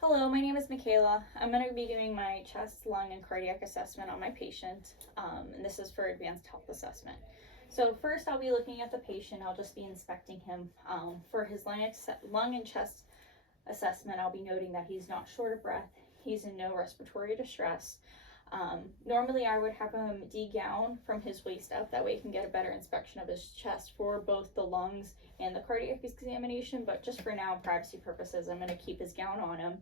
Hello, my name is Michaela. I'm going to be doing my chest, lung, and cardiac assessment on my patient, and this is for advanced health assessment. So first I'll be looking at the patient. I'll just be inspecting him. For his lung and chest assessment, I'll be noting that he's not short of breath. He's in no respiratory distress. Normally I would have him degown from his waist up, that way he can get a better inspection of his chest for both the lungs and the cardiac examination, but just for now, privacy purposes, I'm going to keep his gown on him.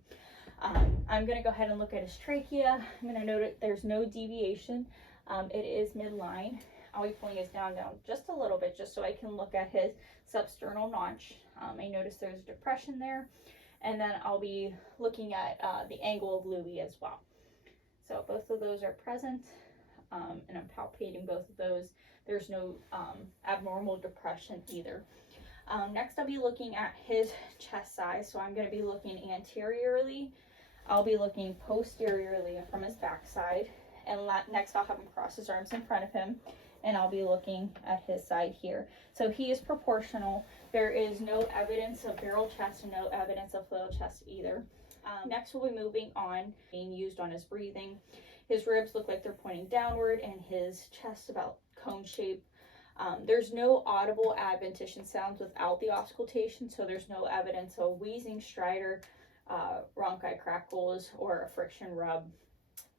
I'm going to go ahead and look at his trachea. I'm going to note that there's no deviation. It is midline. I'll be pulling his down just a little bit, just so I can look at his substernal notch. I notice there's depression there, and then I'll be looking at the angle of Louis as well. So both of those are present, and I'm palpating both of those. There's no abnormal depression either. Next, I'll be looking at his chest size. So I'm going to be looking anteriorly. I'll be looking posteriorly from his backside. And next, I'll have him cross his arms in front of him. And I'll be looking at his side here. So he is proportional. There is no evidence of barrel chest and no evidence of flail chest either. Next, we'll be moving on, being used on his breathing. His ribs look like they're pointing downward and his chest about cone shape. There's no audible adventition sounds without the auscultation, so there's no evidence of wheezing, stridor, rhonchi crackles, or a friction rub.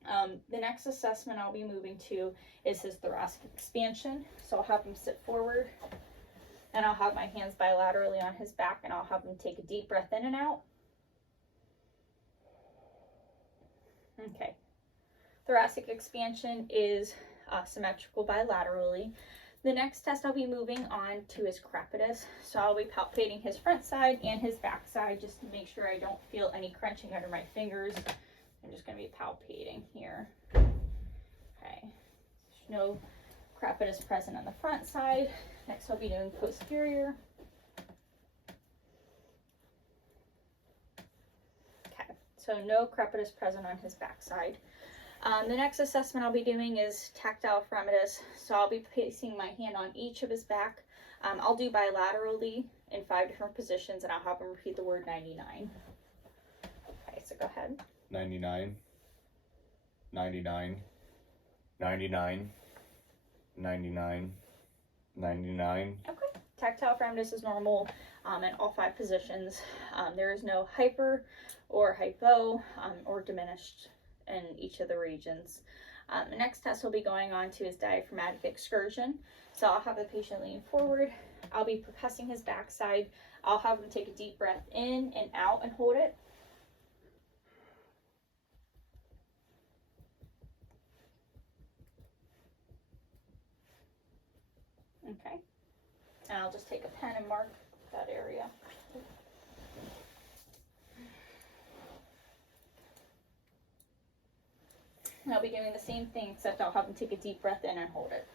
The next assessment I'll be moving to is his thoracic expansion. So I'll have him sit forward, and I'll have my hands bilaterally on his back, and I'll have him take a deep breath in and out. Okay. Thoracic expansion is symmetrical bilaterally. The next test I'll be moving on to is crepitus. So I'll be palpating his front side and his back side just to make sure I don't feel any crunching under my fingers. I'm just going to be palpating here. Okay. There's no crepitus present on the front side. Next I'll be doing posterior. Okay. So no crepitus present on his back side. The next assessment I'll be doing is tactile fremitus. So I'll be placing my hand on each of his back. I'll do bilaterally in 5 different positions, and I'll have him repeat the word 99. Okay, so go ahead. 99, 99, 99, 99, 99. Okay. Tactile fremitus is normal in all 5 positions. There is no hyper or hypo or diminished in each of the regions. The next test we'll be going on to is diaphragmatic excursion. So I'll have the patient lean forward. I'll be percussing his backside. I'll have him take a deep breath in and out and hold it. Okay. And I'll just take a pen and mark that area. And I'll be doing the same thing, except I'll have him take a deep breath in and hold it.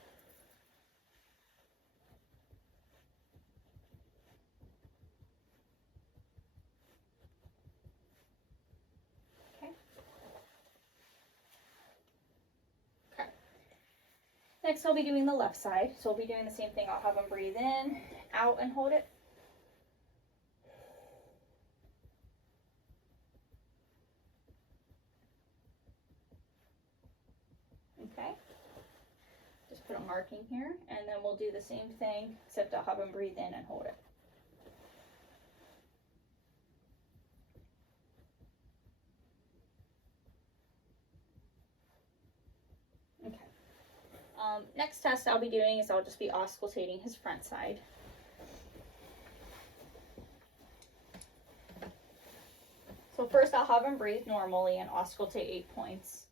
Okay. Okay. Next, I'll be doing the left side. So I'll be doing the same thing. I'll have him breathe in, out, and hold it. Okay. Just put a marking here, and then we'll do the same thing, except I'll have him breathe in and hold it. Okay. Next test I'll be doing is I'll just be auscultating his front side. So first I'll have him breathe normally and auscultate 8 points.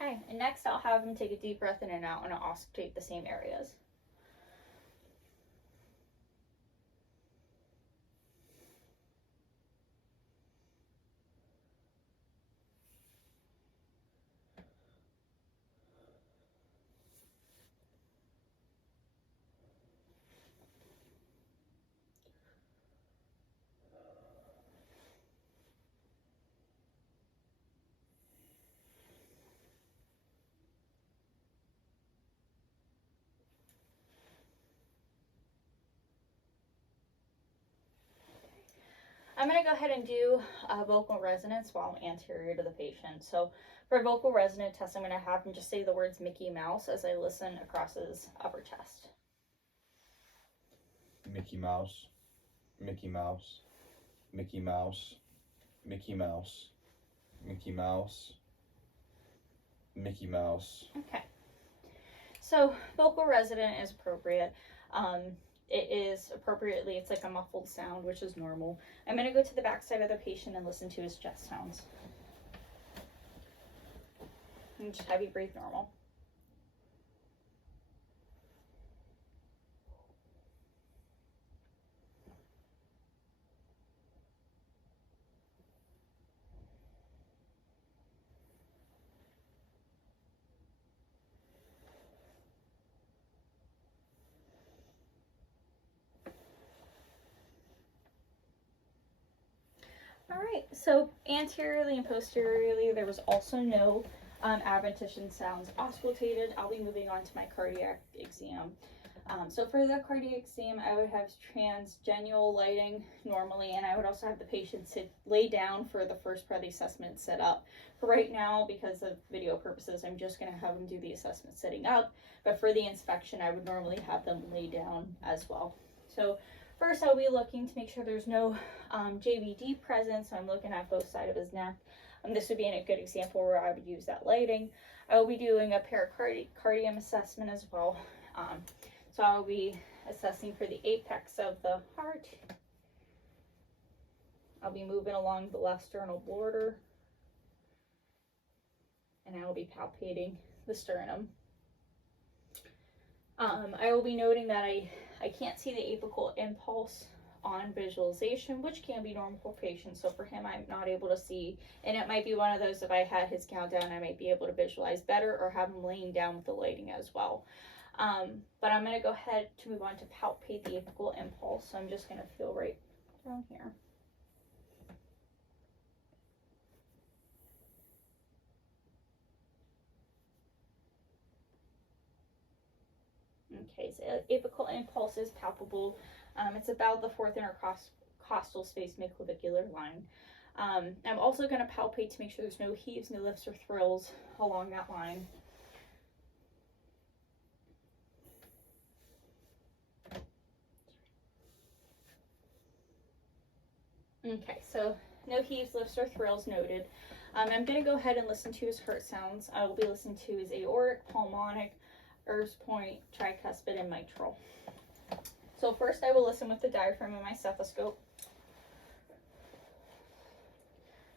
Okay, and next I'll have him take a deep breath in and out, and I'll auscultate the same areas. I'm going to go ahead and do vocal resonance while I'm anterior to the patient. So for vocal resonant test, I'm going to have him just say the words Mickey Mouse as I listen across his upper chest. Mickey Mouse, Mickey Mouse, Mickey Mouse, Mickey Mouse, Mickey Mouse, Mickey Mouse. Okay. So vocal resonant is appropriate. It is appropriately, it's like a muffled sound, which is normal. I'm going to go to the back side of the patient and listen to his chest sounds. And just have you breathe normal. All right, so anteriorly and posteriorly, there was also no adventition sounds auscultated. I'll be moving on to my cardiac exam. So for the cardiac exam, I would have transgenual lighting normally, and I would also have the patient lay down for the first part of the assessment set up. For right now, because of video purposes, I'm just going to have them do the assessment sitting up, but for the inspection, I would normally have them lay down as well. So first, I'll be looking to make sure there's no JVD present, so I'm looking at both sides of his neck. This would be a good example where I would use that lighting. I will be doing a pericardium assessment as well. So I'll be assessing for the apex of the heart. I'll be moving along the left sternal border, and I will be palpating the sternum. I will be noting that I can't see the apical impulse on visualization, which can be normal for patients. So for him, I'm not able to see, and it might be one of those, if I had his count down, I might be able to visualize better, or have him laying down with the lighting as well. But I'm going to go ahead to move on to palpate the apical impulse. So I'm just going to feel right down here. Okay, so apical impulse is palpable. It's about the fourth intercostal space midclavicular line. I'm also going to palpate to make sure there's no heaves, no lifts, or thrills along that line. Okay, so no heaves, lifts, or thrills noted. I'm going to go ahead and listen to his heart sounds. I will be listening to his aortic, pulmonic, Erb's point, tricuspid, and mitral. So first I will listen with the diaphragm and my stethoscope.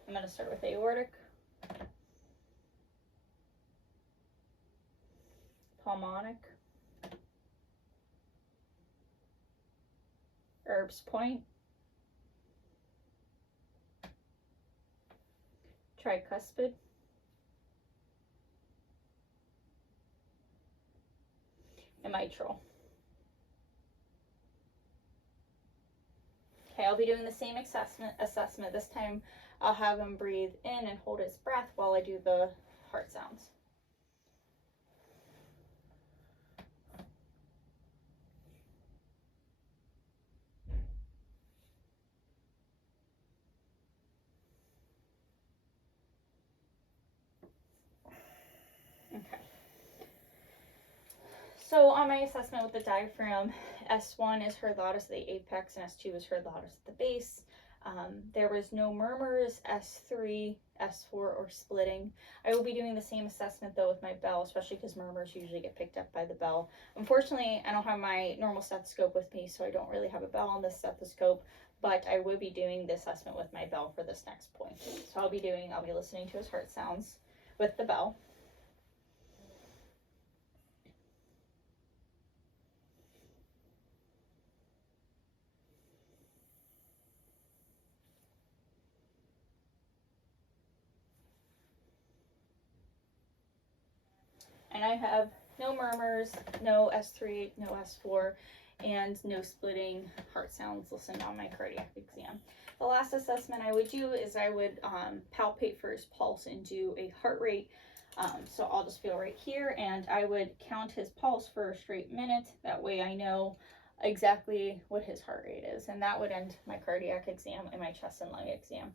I'm going to start with aortic, pulmonic, Erb's point, tricuspid, and mitral. Okay, I'll be doing the same assessment. This time I'll have him breathe in and hold his breath while I do the heart sounds. Okay. So on my assessment with the diaphragm, S1 is heard loudest at the apex and S2 is heard loudest at the base. There was no murmurs, S3, S4, or splitting. I will be doing the same assessment though with my bell, especially because murmurs usually get picked up by the bell. Unfortunately, I don't have my normal stethoscope with me, so I don't really have a bell on this stethoscope, but I will be doing the assessment with my bell for this next point. So I'll be listening to his heart sounds with the bell. And I have no murmurs, no S3, no S4, and no splitting heart sounds listened on my cardiac exam. The last assessment I would do is I would palpate for his pulse and do a heart rate. So I'll just feel right here, and I would count his pulse for a straight minute. That way I know exactly what his heart rate is, and that would end my cardiac exam and my chest and lung exam.